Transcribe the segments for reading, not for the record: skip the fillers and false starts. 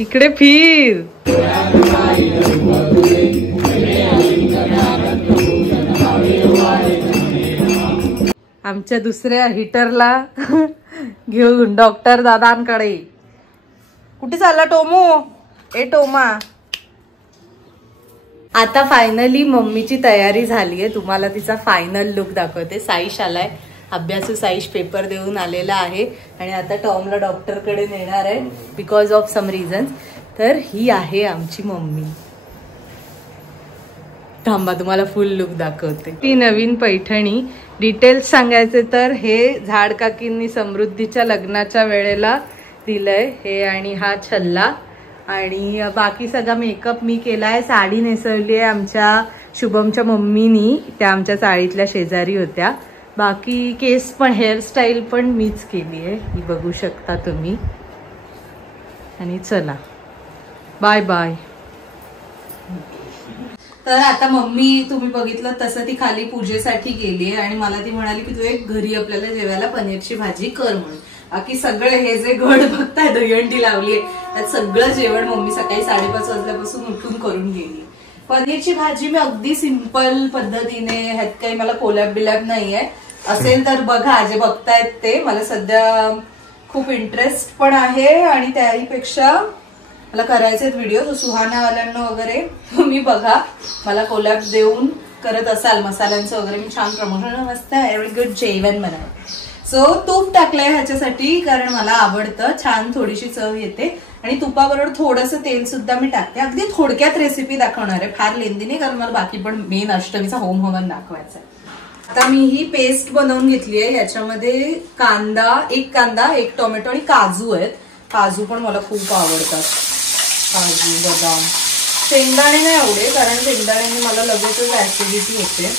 इकडे फिर. आमच्या दुसऱ्या हिटरला घेऊन डॉक्टर दादांकडे. कुठे चालला टोमो? ए टोमा. आता फायनली मम्मीची तयारी झालीये. तुम्हाला तिचा फायनल लुक दाखवते. साईश आलाय. अभ्यासू साईश पेपर देऊन आलेला आहे आणि आता टॉमला डॉक्टरकडे नेणार आहे बिकॉज ऑफ सम रिझन. तर ही आहे आमची मम्मी. थांबा तुम्हाला फुल लुक दाखवते. ती नवीन पैठणी. डिटेल्स सांगायचे तर हे झाड काकींनी समृद्धीच्या लग्नाच्या वेळेला दिलंय हे. आणि हा छल्ला आणि बाकी सगळा मेकअप मी केलाय. साडी नेसवली आहे आमच्या शुभमच्या मम्मीनी. त्या आमच्या चाळीतल्या शेजारी होत्या. बाकी केस पण हेअरस्टाईल पण मीच केली आहे. ही बघू शकता तुम्ही. आणि चला बाय बाय. तर आता मम्मी तुम्ही बघितलं तसं ती खाली पूजेसाठी गेली आहे आणि मला ती म्हणाली की तू एक घरी आपल्याला जेवायला पनीरची भाजी कर म्हणून. बाकी सगळं हे जे घड बघताय दहीहंडी लावलीये त्यात सगळं जेवण मम्मी सकाळी 5:30 वाजल्यापासून उठून करून गेली. पनीरची भाजी मी अगदी सिंपल पद्धतीने, ह्यात काही मला कोलॅब बिलॅब नाहीये. असेल तर बघा जे बघतायत ते. मला सध्या खूप इंटरेस्ट पण आहे आणि त्याहीपेक्षा मला करायचे व्हिडिओ. तो सुहानावाल्यांना वगैरे तुम्ही बघा. मला कोलॅब देऊन करत असाल मसाल्यांचं वगैरे मी छान प्रमोशन मस्त व्हेरी गुड जेवण बनव. सो तूप टाकलंय ह्याच्यासाठी कारण मला आवडतं. छान थोडीशी चव येते आणि तुपाबरोबर थोडंसं तेल सुद्धा मी टाकते. अगदी थोडक्यात रेसिपी दाखवणार आहे. फार लेंदी नाही कारण मला बाकी पण मेन अष्टमीचा होम हवन दाखवायचा आहे. आता मी ही पेस्ट बनवून घेतली आहे. याच्यामध्ये एक कांदा, एक टोमॅटो आणि काजू आहेत. काजू पण मला खूप आवडतात. काजू, बदाम. शेंगदाणे नाही आवडे कारण शेंगदाण्याने मला लगेचच ऍसिडिटी होते.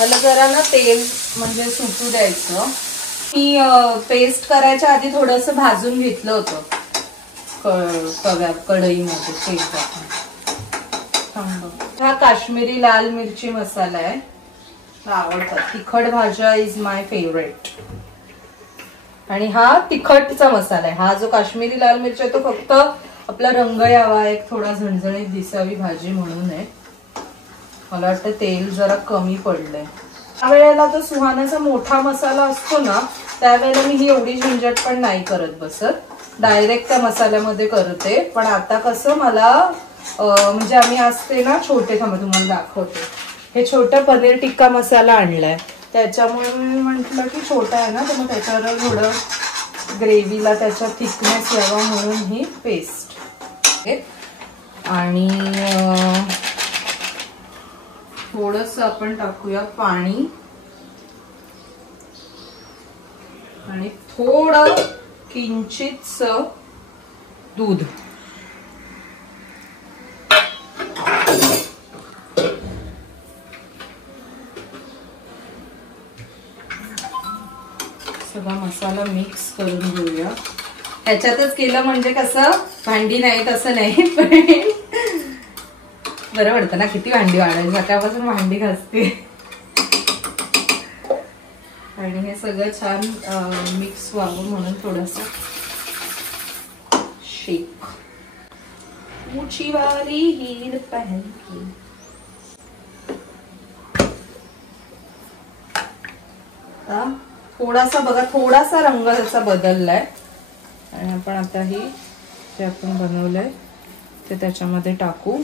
मला जरा ना तेल म्हणजे सुटू द्यायचं. मी पेस्ट करायच्या आधी थोडंसं भाजून घेतलं होतं कढईमध्ये तेल टाकून. हा काश्मीरी लाल मिरची मसाला आहे. आवडतात. तिखट भाज्या इज माय फेवरेट. आणि हा तिखटचा मसाला आहे. हा जो काश्मीरी लाल मिरची आहे तो फक्त आपला रंग यावा, एक थोडा झणझणीत दिसावी भाजी म्हणून आहे. मला वाटतं तेल जरा कमी पडलंय. त्यावेळेला तो सुहानाचा मोठा मसाला असतो ना त्यावेळेला मी ही एवढी झंझट पण नाही करत बसत. डायरेक्ट त्या मसाल्यामध्ये करते. पण आता कसं मला म्हणजे आम्ही असते ना छोटे, थांबा तुम्हाला दाखवते. हे छोटं पनीर टिक्का मसाला आणलाय त्याच्यामुळे मी म्हटलं की छोटा आहे ना तर मग त्याच्यावर थोडं ग्रेव्हीला त्याचा थिकनेस यावा म्हणून ही पेस्ट. आणि थोडंसं आपण टाकूया पाणी आणि थोडं किंचितसं दूध. सगळा मसाला मिक्स करून घेऊया. ह्याच्यातच केलं म्हणजे कसं भांडी नाही तसं नाही पण बरं वाटतं ना. किती भांडी वाढायची. सकाळपासून भांडी घासते. आणि हे सगळं छान मिक्स व्हावं म्हणून थोडंसं शेक. ऊंची वाली हीर पहन की. थोडासा बघा थोडासा रंग त्याचा बदललाय आणि आपण आता ही जे आपण बनवलंय ते त्याच्यामध्ये टाकू.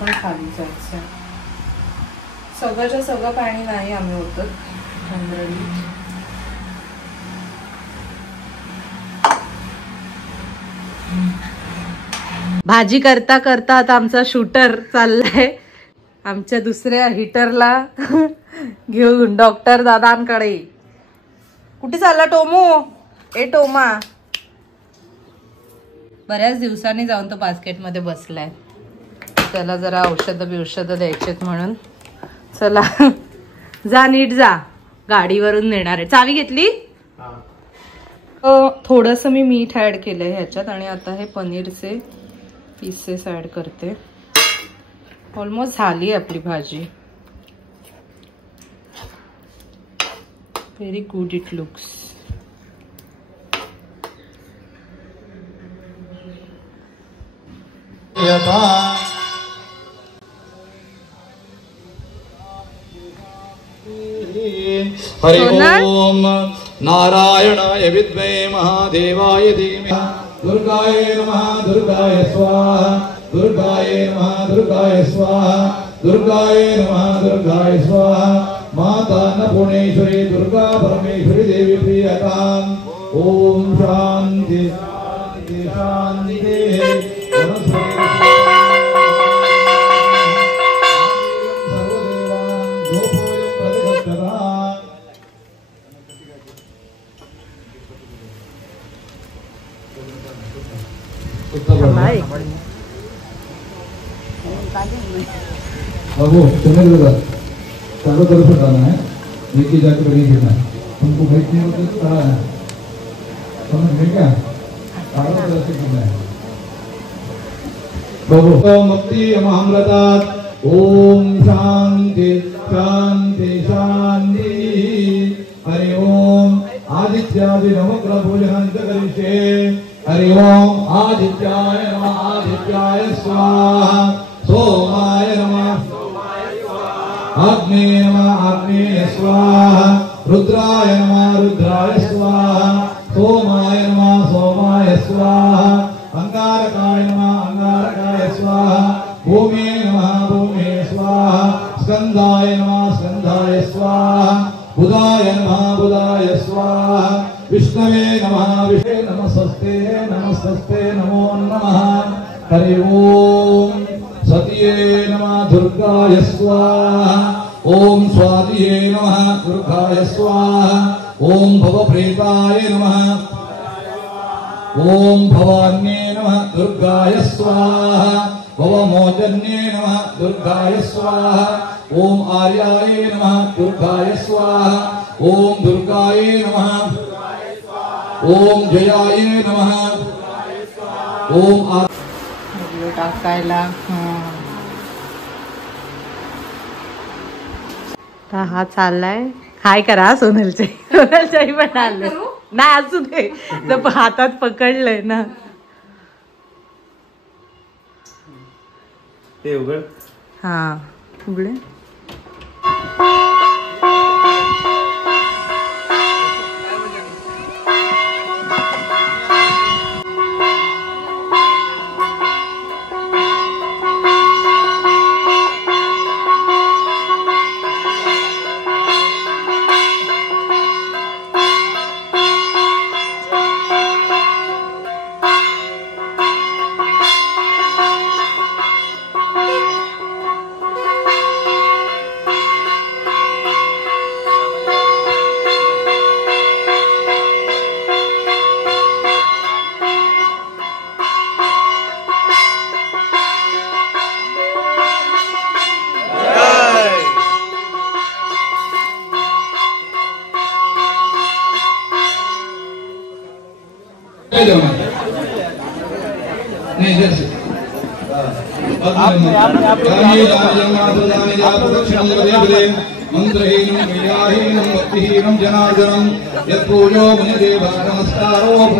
पण खाली जायचं. सगळंच्या सगळं पाणी नाही आम्ही होतं जनरली. भाजी करता करता आता आमचा शूटर चाललाय आमच्या दुसऱ्या हिटरला घेऊन डॉक्टर दादांकडे. कुठे चालला टोमो? ए टोमा. बऱ्याच दिवसांनी जाऊन तो बास्केटमध्ये बसलाय. त्याला जरा औषध द्यायचेत म्हणून. चला जा नीट जा. गाडीवरून नेणार आहे. चावी घेतली? थोडंसं मी मीठ ऍड केलंय ह्याच्यात आणि आता हे पनीरचे पीसेस ऍड करते. ऑलमोस्ट झाली आपली भाजी. Very good it looks. Hari Om नारायणाय विद्महे महादेवाय धीमहि दुर्गाय नमः दुर्गाय स्वाहा दुर्गाय नमः दुर्गाय स्वाहा दुर्गाय नमः दुर्गाय स्वाहा. माता अन्नपूर्णेश्वरी दुर्गा परमेश्वरी देवी प्रियताम्. ओम शांति शांति शांति. बाबू तुम्हें चालू करू शकता है एक ही जाके बनी देना तुमको भाई नहीं होता तो करा है समझ में क्या चालू तरह से करना है बाबू. मुक्ति अमृतात. ओम शांति शांति शांति. हरि ओम आदित्यादि नवग्रह पूजनं च करिष्ये. हरि ओम आदित्याय नमः आदित्याय स्वाहा. सोमाय नमः अग्ने नमः अग्ने स्वाहा. रुद्राय नमः रुद्राय स्वाहा. सोमाय नमः सोमाय स्वाहा. अंगारकाय नमः अंगारकाय स्वाहा. भूमे नमः भूमे स्वाहा. स्कंदाय नमः स्कंदाय स्वाहा. बुधाय नमः बुधाय स्वाहा. विष्णवे नमः विष्णवे नमस्ते नमस्ते नमो नमः. हरि ओम सतिये नमः दुर्गाय स्वाहा. ओम स्वादिये नमः दुर्गाय स्वाहा. ओम भवप्रेताय नमः. ओम भवान्ये नमः दुर्गाय स्वाहा. भवमोचन्ये नमः दुर्गाय स्वाहा. ओम आर्याय नमः दुर्गाय स्वाहा. ओम दुर्गाय नमः. ओम जयाय नमः. ओम टाकायला हा चाललाय. हाय करा सोनलचे सोनलच्याही पण आले नाही असू दे हातात पकडलंय ना ते उघड. हा उघडे. नहीं जैसे मंत्रहीनं क्रियाहीनं भक्तिहीनं जनार्दनं यत्पूजो मुनिदेवा नमस्कारो ओम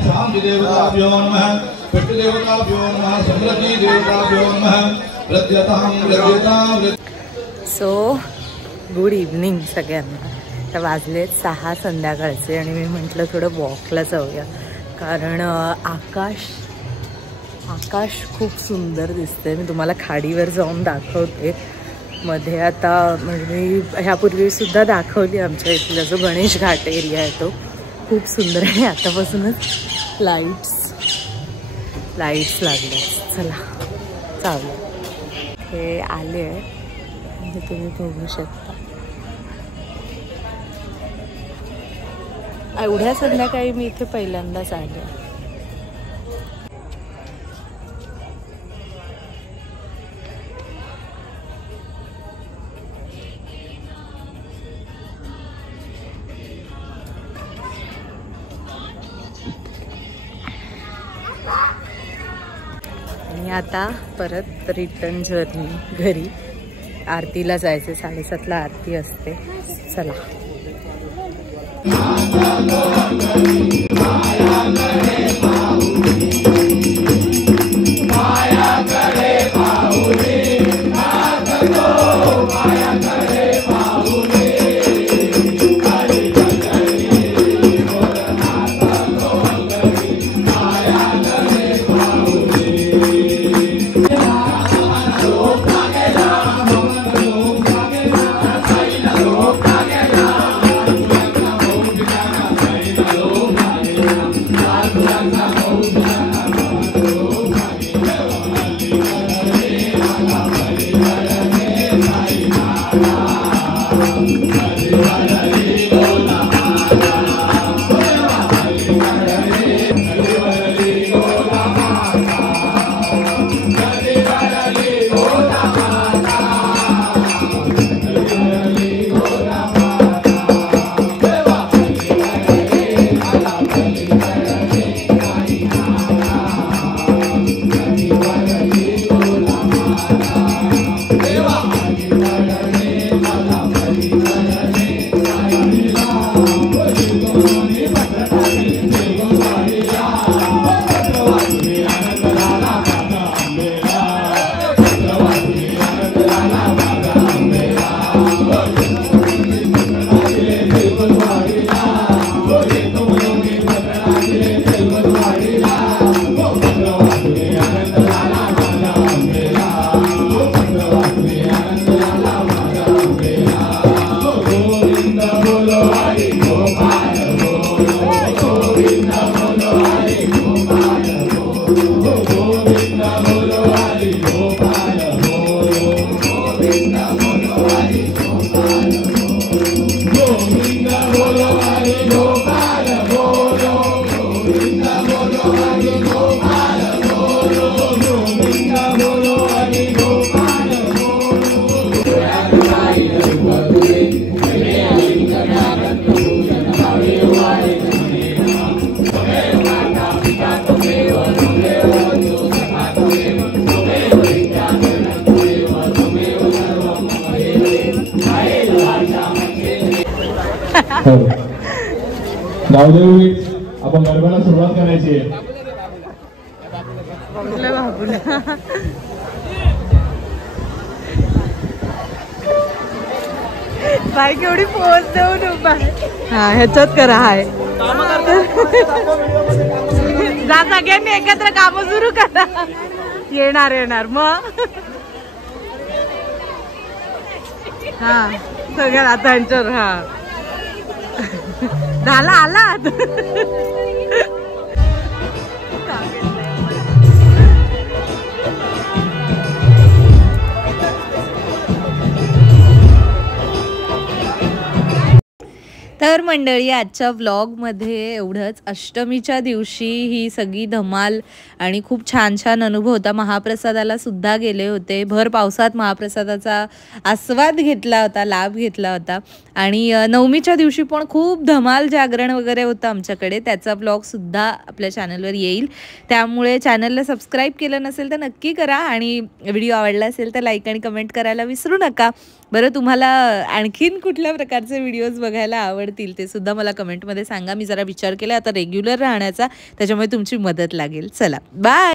शांति देवताभ्यो नमः. पट्टु देवताभ्यो नमः. समृद्धि देवताभ्यो नमः. प्रत्यतां प्रत्यतां. सो गुड इव्हनिंग सगळ्यांना. तर वाजलेत 6 संध्याकाळचे आणि मी म्हटलं थोडं वॉकला जाऊया कारण आकाश खूप सुंदर दिसतंय. मी तुम्हाला खाडीवर जाऊन दाखवते मध्ये. आता म्हणजे मी ह्यापूर्वी सुद्धा दाखवली आमच्या इथला जो गणेश घाट एरिया आहे तो खूप सुंदर आहे. आतापासूनच लाईट्स लागले. चला चालू हे आले आहे हे तुम्ही बघू शकता. एवढ्या संध्याकाळी मी इथे पहिल्यांदाच आले. आता परत रिटर्न जर्नी घरी. आरतीला जायचे, 7:30ला आरती असते. चला. गावदेवी आपण गरब्याला सुरुवात करायची आहे. बाई केवढी पोच देऊन उभा. हा ह्याच्यात करा. हाय जा, सगळ्यांनी एकत्र काम सुरू करा. येणार मग. हा सगळ्या आता ह्यांच्यावर. हा झाला आला. तर मंडळी आजच्या व्लॉगमध्ये एवढंच. अष्टमीच्या दिवशी ही सगळी धमाल आणि खूप छान छान अनुभव होता. महाप्रसादाला सुद्धा गेले होते. भर पावसात महाप्रसादाचा आस्वाद घेतला होता, लाभ घेतला होता. आणि नवमीच्या दिवशी पण खूप धमाल जागरण वगैरे होतं आमच्याकडे. त्याचा व्लॉगसुद्धा आपल्या चॅनलवर येईल. त्यामुळे चॅनलला सबस्क्राईब केलं नसेल तर नक्की करा. आणि व्हिडिओ आवडला असेल तर लाईक आणि कमेंट करायला विसरू नका. बरं, तुम्हाला आणखीन कुठल्या प्रकारचे व्हिडिओज बघायला आवडतील ते सुद्धा मला कमेंटमध्ये सांगा. मी जरा विचार केला आता रेग्युलर राहण्याचा, त्याच्यामुळे तुमची मदत लागेल. चला बाय.